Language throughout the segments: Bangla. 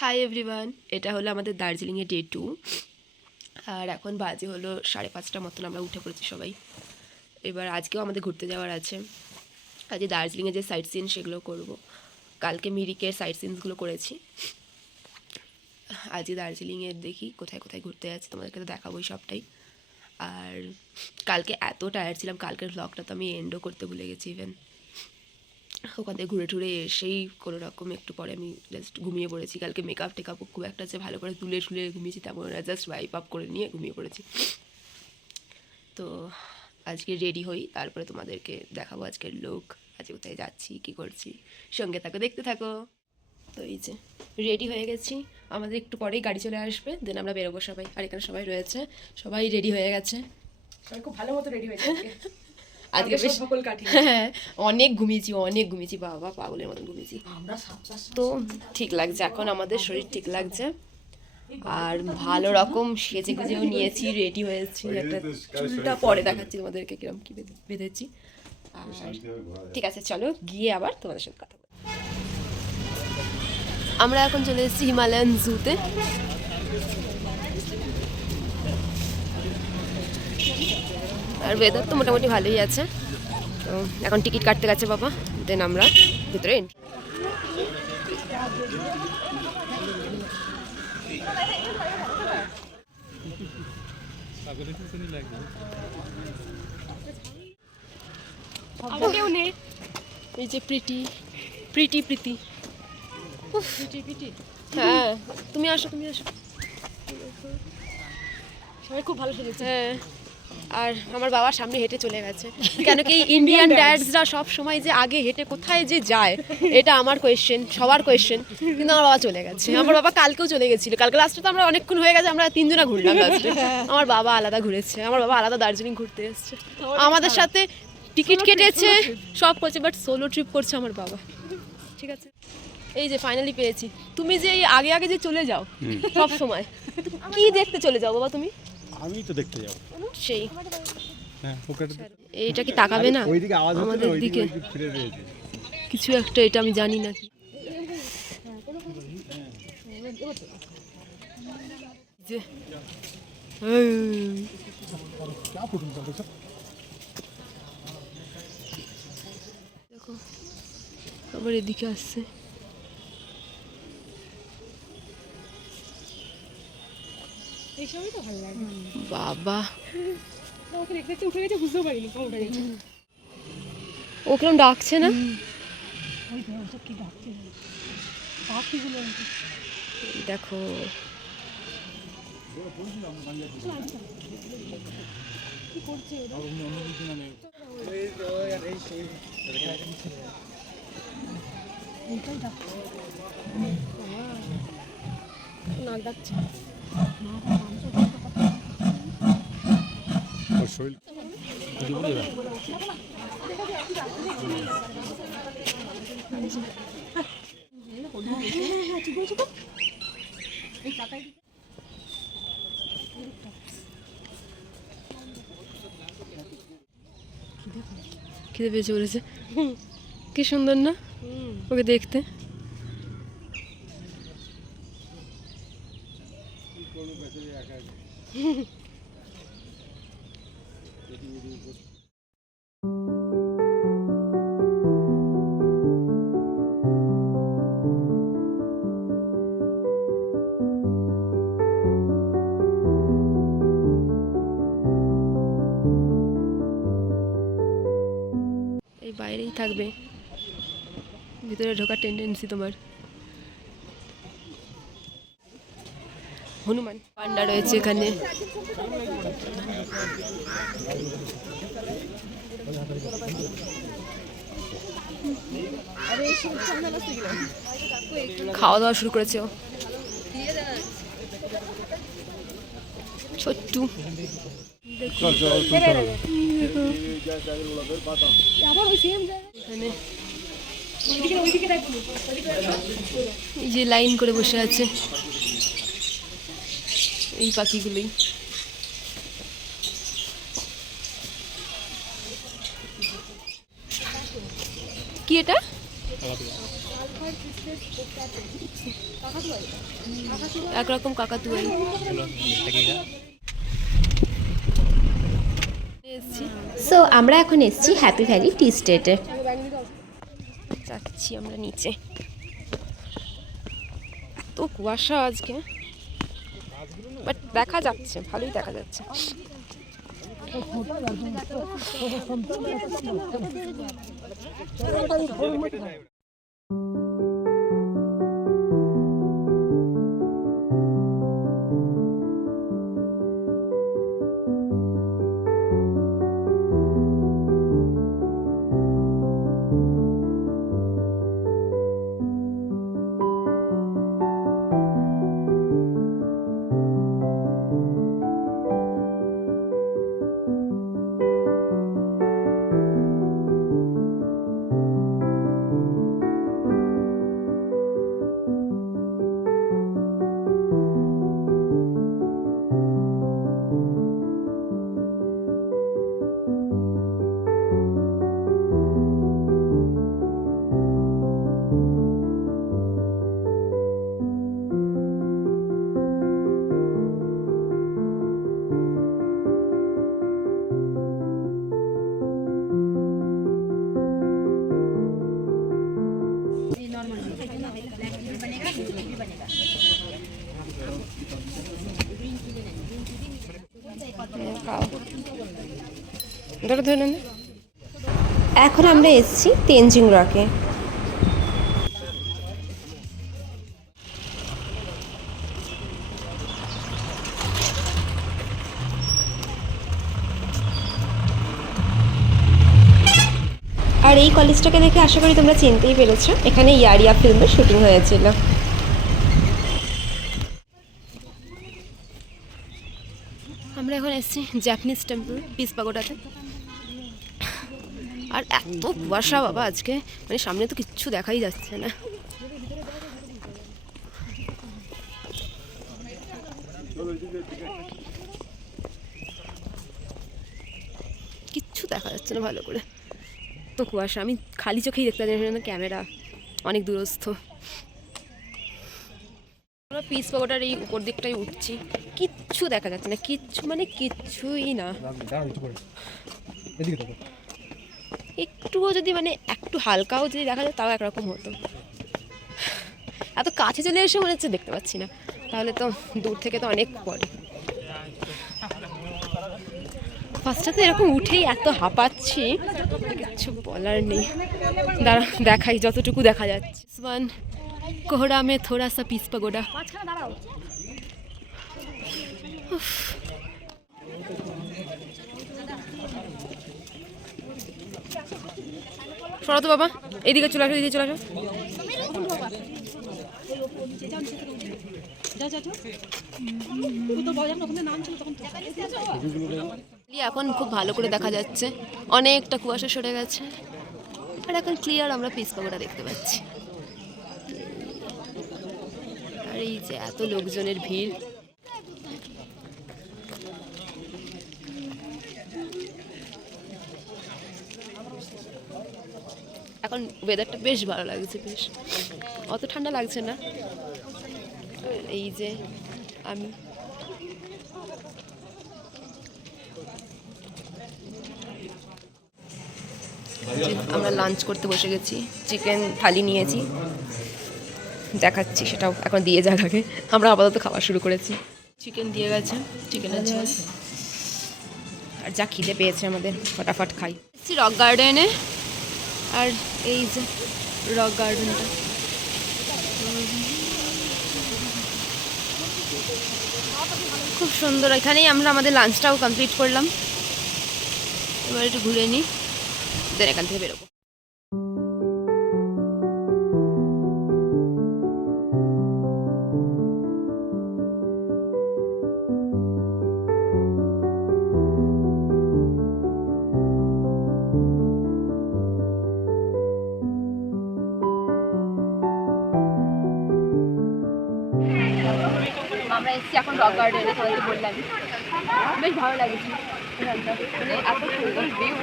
হাই এভরিওয়ান, এটা হলো আমাদের দার্জিলিংয়ে ডে 2। আর এখন বাজে হলো 5:30 মতন। আমরা উঠে পড়েছি সবাই। এবার আজকেও আমাদের ঘুরতে যাওয়ার আছে। আজকে দার্জিলিংয়ে যে সাইট সিন সেগুলো করব। কালকে মিরিকের সাইট সিনসগুলো করেছি। আজকে দার্জিলিংয়ের দেখি কোথায় কোথায় ঘুরতে যাচ্ছি, তোমাদেরকে তো দেখাবোই সবটাই। আর কালকে এত টায়ার্ড ছিলাম, কালকের ভ্লগটা তো আমি এন্ডও করতে ভুলে গেছি। ইভেন ওখান থেকে ঘুরে টুরে এসেই কোনো রকম একটু পরে আমি জাস্ট ঘুমিয়ে পড়েছি। কালকে মেকআপ টেকআপ খুব একটা যে ভালো করে তুলে শুলে ঘুমিয়েছি তেমন না, জাস্ট ওয়াইপ আপ করে নিয়ে ঘুমিয়ে পড়েছি। তো আজকে রেডি হই, তারপরে তোমাদেরকে দেখাবো আজকের লুক, আজকে কোথায় যাচ্ছি কী করছি। সঙ্গে থাকো, দেখতে থাকো। তো এই যে রেডি হয়ে গেছি, আমাদের একটু পরেই গাড়ি চলে আসবে, দেন আমরা বেরোবো সবাই। আর এখানে সবাই রয়েছে, সবাই রেডি হয়ে গেছে। সবাই খুব ভালো মতো রেডি হয়েছে আজকে বেশ হ্যাঁ, অনেক ঘুমিয়েছি বাবা, পাগলের মতন ঘুমিয়েছি। তো ঠিক লাগছে এখন, আমাদের শরীর ঠিক লাগছে। আর ভালো রকম সেজে গুজেও নিয়েছি, রেডি হয়েছি। একটা চুলটা পরে দেখাচ্ছি তোমাদেরকে কিরম কি বেঁধেছি। আর ঠিক আছে, চলো গিয়ে আবার তোমাদের সাথে কথা বলি। আমরা এখন চলে এসেছি হিমালয়ান জুতে। আর ওয়েদার তো মোটামুটি ভালোই আছে। তো এখন টিকিট কাটতে গেছে বাবা, দেন আমরা ভিতরে এন্ট্রি। এই যে প্রীতি। হ্যাঁ, তুমি আসো। সবাই খুব ভালো সেজেছে। হ্যাঁ, আর আমার বাবা সামনে হেঁটে চলে গেছে, কেন কি ইন্ডিয়ান ড্যাডসরা সব সময় যে আগে হেঁটে কোথায় যে যায়, এটা আমার কোয়েশ্চেন, সবার কোয়েশ্চেন। কিন্তু আমার বাবা চলে গেছে। আমার বাবা কালকেও চলে গেছিল। কালকে লাস্টে তো আমরা অনেকক্ষণ হয়ে গেছে, আমরা 3 জনা ঘুরলাম লাস্টে। আমার বাবা আলাদা ঘুরেছে, আমার বাবা আলাদা দার্জিলিং ঘুরতে এসেছে, আমাদের সাথে টিকিট কেটেছে, সব করছে, বাট সোলো ট্রিপ করছে আমার বাবা। ঠিক আছে, এই যে ফাইনালি পেয়েছি। তুমি যে এই আগে আগে যে চলে যাও সব সময়, কি দেখতে চলে যাও বাবা তুমি? আমি তো দেখতে যাব। সেই হ্যাঁ, ওকে এইটা কি তাকাবে না ওইদিকে আওয়াজ হচ্ছে, আমাদের ওইদিকে দিকে? ফিরে রয়েছে কিছু একটা, এটা আমি জানি না কি। যে দেখো আবার এদিকে আসছে। এই সময় তো ভালো লাগে। বাবা ওকে দেখতে উঠে গেছে, বুঝতেও পারিনি কেমন উঠে গেছে। ও কিরম ডাকছে না? ওই তো ওসব কি ডাকছে পাখিগুলো। দেখো কি করছে ওরা? এইটাই ডাকছে। নাক ডাকছে। ওর শরীর ঠিক বলছো তো? এই টাকায় খিদে পেয়েছে বলেছে। কি সুন্দর না ওকে দেখতে। এই বাইরেই থাকবে, ভিতরে ঢোকার টেন্ডেন্সি তোমার। হনুমান পান্ডা রয়েছে এখানে। খাওয়া দাওয়া শুরু করেছে ও, ছোট্টু। আবার ওই সেম জায়গা। এখানে ওইদিকে দেখো। এই যে লাইন করে বসে আছে এই পাখিগুলোই। কি এটা? একরকম কাকাতুয়াই এসছি। সো আমরা এখন এসেছি হ্যাপি ভ্যালি টি স্টেটে। যাচ্ছি আমরা নিচে। তো কুয়াশা আজকে, বাট দেখা যাচ্ছে, ভালোই দেখা যাচ্ছে। ধরে ধরে নে। এখন আমরা এসেছি তেনজিং রকে। আর এই কলেজটাকে দেখে আশা করি তোমরা চিনতেই পেরেছো, এখানে ইয়ারিয়া ফিল্মের শুটিং হয়েছিল। আমরা এখন এসেছি জাপানিজ টেম্পল পিস পাগোডাতে। আর এত কুয়াশা বাবা আজকে, মানে সামনে তো কিচ্ছু দেখাই যাচ্ছে না। কিচ্ছু দেখা যাচ্ছে না ভালো করে, তো কুয়াশা। আমি খালি চোখেই দেখতে পাচ্ছি না, ক্যামেরা অনেক দূরস্থ। আমরা পিস পাগোডার এই উপর দিকটাই উঠছি, কিচ্ছু দেখা যাচ্ছে না, কিচ্ছু মানে কিচ্ছুই না। একটুও যদি মানে একটু হালকাও যদি দেখা যায় তাও একরকম হতো। এত কাছে চলে এসে মনে হচ্ছে দেখতে পাচ্ছি না, তাহলে তো দূর থেকে তো অনেক পরে। ফার্স্টে তো এরকম উঠেই এত হাঁপাচ্ছি, কিছু বলার নেই। দাঁড়া দেখাই যতটুকু দেখা যাচ্ছে। ওয়ান কোহরা মে থোড়া সা পিস পাগোডা। শোনো তো বাবা, এইদিকে চলে আসো, এদিকে চলে আসো। এখন খুব ভালো করে দেখা যাচ্ছে, অনেকটা কুয়াশা সরে গেছে, আর এখন ক্লিয়ার আমরা পিস পাগোডা দেখতে পাচ্ছি। আর এই যে এত লোকজনের ভিড়, এখন ওয়েদারটা বেশ ভালো লাগছে, বেশ অত ঠান্ডা লাগছে না। এই যে আমি আমরা লাঞ্চ করতে বসে গেছি, চিকেন থালি নিয়েছি, দেখাচ্ছি সেটাও এখন দিয়ে যাক আগে। আমরা আপাতত খাওয়া শুরু করেছি। চিকেন দিয়ে গেছে, চিকেনের ঝোল, আর যা খিদে পেয়েছে আমাদের ফটাফট খাই। রক গার্ডেনে, আর এই যে রক গার্ডেনটা খুব সুন্দর। এখানেই আমরা আমাদের লাঞ্চটাও কমপ্লিট করলাম। এবার একটু ঘুরে নিই, দেন এখান থেকে বেরোবো। আমরা এসেছি এখন রক গার্ডেনে, তোমাদেরকে বললাম বেশ ভালো লাগছে। এখানটা মানে এত সুন্দর ভিউ।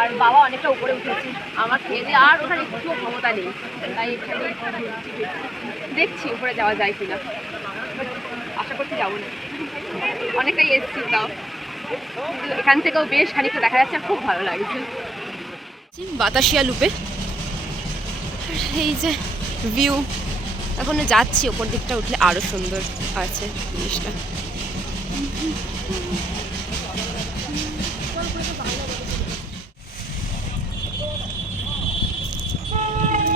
আর বাবা অনেকটা উপরে উঠেছে, আমার খেয়ে দিয়ে আর ওখানে একটুও ক্ষমতা নেই, তাই এখানে দেখছি উপরে যাওয়া যায় কিনা। আশা করছি যাবো না, অনেকটাই এসছি তাও, কিন্তু এখান থেকেও বেশ খানিকটা দেখা যাচ্ছে, খুব ভালো লাগছে। বাতাসিয়া লুপে এই যে ভিউ, এখন যাচ্ছি ওপর দিকটা উঠলে আরো সুন্দর আছে জিনিসটা।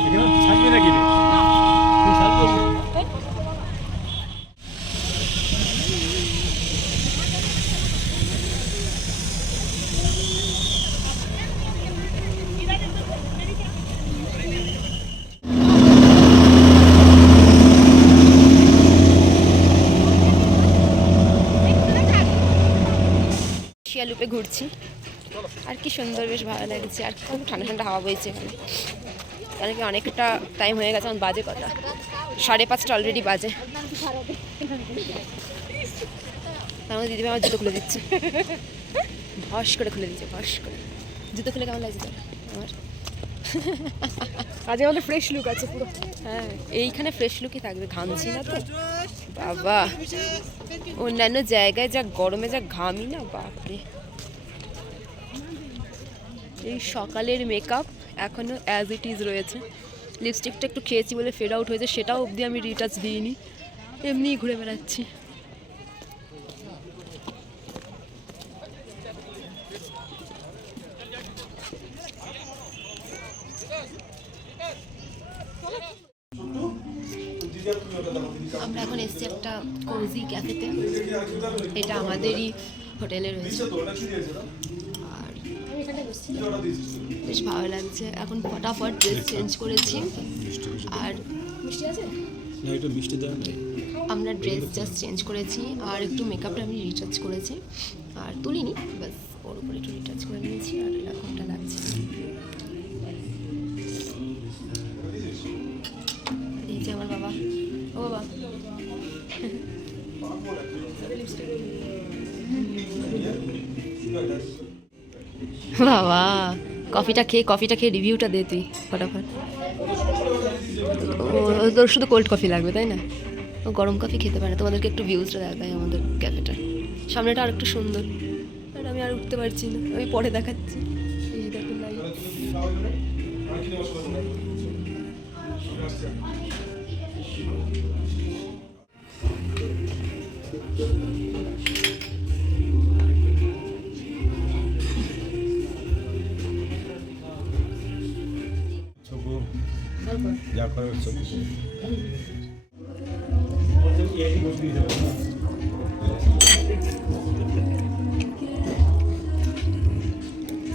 এখানে থাকবে নাকি রে? তুই থাকবি? শিয়ালুপে ঘুরছি, আর কি সুন্দর, বেশ ভালো লাগছে। আর খুব ঠান্ডা ঠান্ডা হাওয়া বইছে এখানে, কারণ কি অনেকটা টাইম হয়ে গেছে। আমার বাজে কটা, 5:30 অলরেডি বাজে। তার মধ্যে দিদিভাই আমার জুতো খুলে দিচ্ছে, ভস করে খুলে দিচ্ছে, ভস করে। জুতো খুলে কেমন লাগছে তোর? আমার আজকে আমাদের ফ্রেশ লুক আছে পুরো। হ্যাঁ, এইখানে ফ্রেশ লুকই থাকবে, ঘামছি না তো বাবা। অন্যান্য জায়গায় যা গরমে যা ঘামি না, বাপরে। এই সকালের মেকআপ এখনো অ্যাজ ইট ইজ রয়েছে। লিপস্টিকটা একটু খেয়েছি বলে ফেড আউট হয়েছে, সেটাও অবধি আমি রিটাচ দিইনি, এমনিই ঘুরে বেড়াচ্ছি। আমরা এখন এসেছি একটা কোজি ক্যাফেতে, এটা আমাদেরই হোটেলে রয়েছে। আর বেশ ভালো লাগছে। এখন ফটাফট ড্রেস চেঞ্জ করেছি, আর না একটু মিষ্টি দেওয়া নেই। আমরা ড্রেস জাস্ট চেঞ্জ করেছি, আর একটু মেকআপটা আমি রিটাচ করেছি, আর তুলিনি, বাস ওর উপরে একটু রিটাচ করে নিয়েছি। আর এরকমটা লাগছে। এই যে আমার বাবা, ও বাবা, বাবা কফিটা খেয়ে রিভিউটা দে তুই ফটাফট। ও তোর শুধু কোল্ড কফি লাগবে তাই না? ও গরম কফি খেতে পারে। তোমাদেরকে একটু ভিউজটা দেখাই আমাদের ক্যাফেটা, সামনেটা আর একটু সুন্দর। আর আমি আর উঠতে পারছি না, আমি পরে দেখাচ্ছি। এই দেখো লাইট। চকু যা করে চকু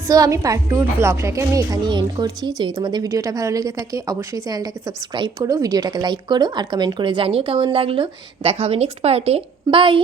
সো আমি পার্ট 2 ব্লগটাকে আমি এখানেই এন্ড করছি। যদি তোমাদের ভিডিওটা ভালো লেগে থাকে অবশ্যই চ্যানেলটাকে সাবস্ক্রাইব করো, ভিডিওটাকে লাইক করো, আর কমেন্ট করে জানিও কেমন লাগলো। দেখা হবে নেক্সট পার্টে। বাই।